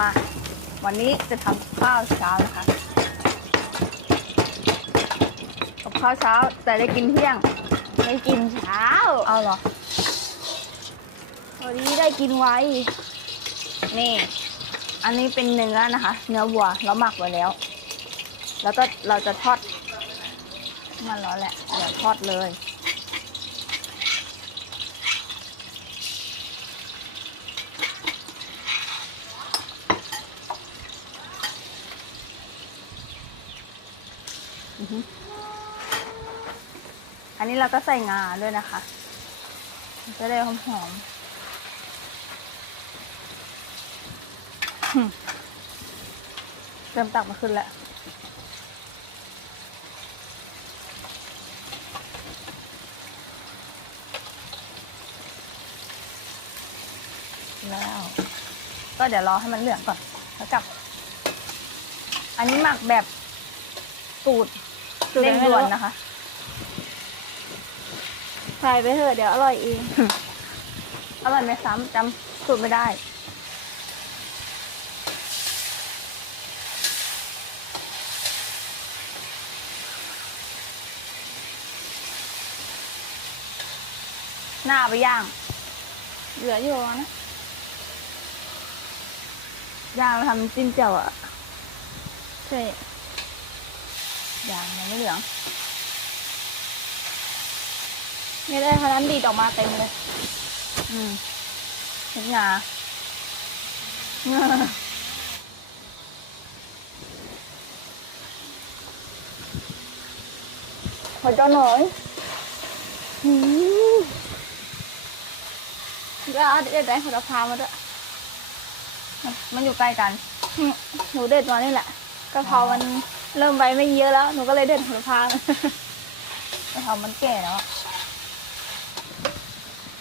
มา วันนี้จะทำข้าวเช้านะคะกับข้าวเช้าแต่ได้กินเที่ยง ไม่กินเช้า เอาเหรอ วันนี้ได้กินไวนี่ อันนี้เป็นเนื้อนะคะ เนื้อวัวเราหมักไว้แล้ว แล้วก็เราจะทอด มันร้อนแหละเดี๋ยวทอดเลย อือฮึอันนี้เราก็ใส่งาด้วยนะคะมันจะได้หอมหอมๆหึเริ่มตักมาขึ้นแล้วแล้ว ก็เดี๋ยวรอให้มันเหลืองก่อน แล้วกลับ อันนี้หมักแบบ สูตรสูตรเร่งไม่ด่รู้วนนะคะ ใส่ไปเถอะเดี๋ยวอร่อยเอง อร่อยไหมซ้ำจำสูตรไม่ได้ หน้าเอาไปย่าง เหลืออยู่นะ ย่างแล้วทำน้ำจิ้มเจียวอะใช่ ย่างยังไม่เหลืองไม่ได้ขนาดนั้นดีดออกมาเต็มเลย อืมเห็นงาหัวเจ้าหน่อยหืมก็เอาเด็ดได้หัวพามาด้วย มันอยู่ใกล้กันอืมหนูเด็ดมานี่แหละกะเพรามัน เริ่มใบไม่เยอะแล้ว หนูก็เลยเด็ดหัวพามากะเพรามันแก่แล้วอะ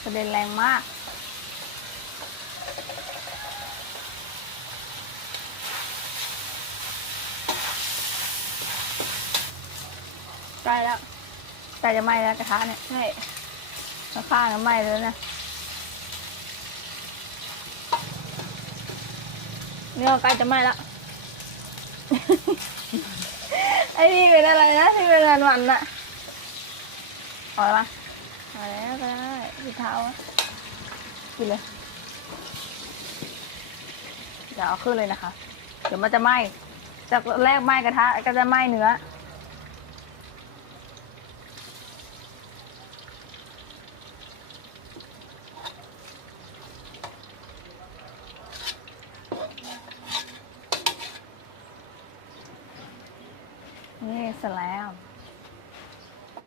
ประเด็นแรงมากใกล้แล้วใกล้จะไหม้แล้วกระทะเนี่ยใช่ข้างๆก็ไหม้แล้วนะเนี่ก็ใกล้จะไหม้แล้ว ไอ้นี่เป็นอะไรนะที่เป็นวันวันน่ะพอแล้วปะมาแล้วก็ได้พี่เท้ากินเลยเดี๋ยวเอาขึ้นเลยนะคะ เดี๋ยวมันจะไหม้จากแรกไหม้กระทะก็จะไหม้เนื้อ นี่เสร็จแล้ว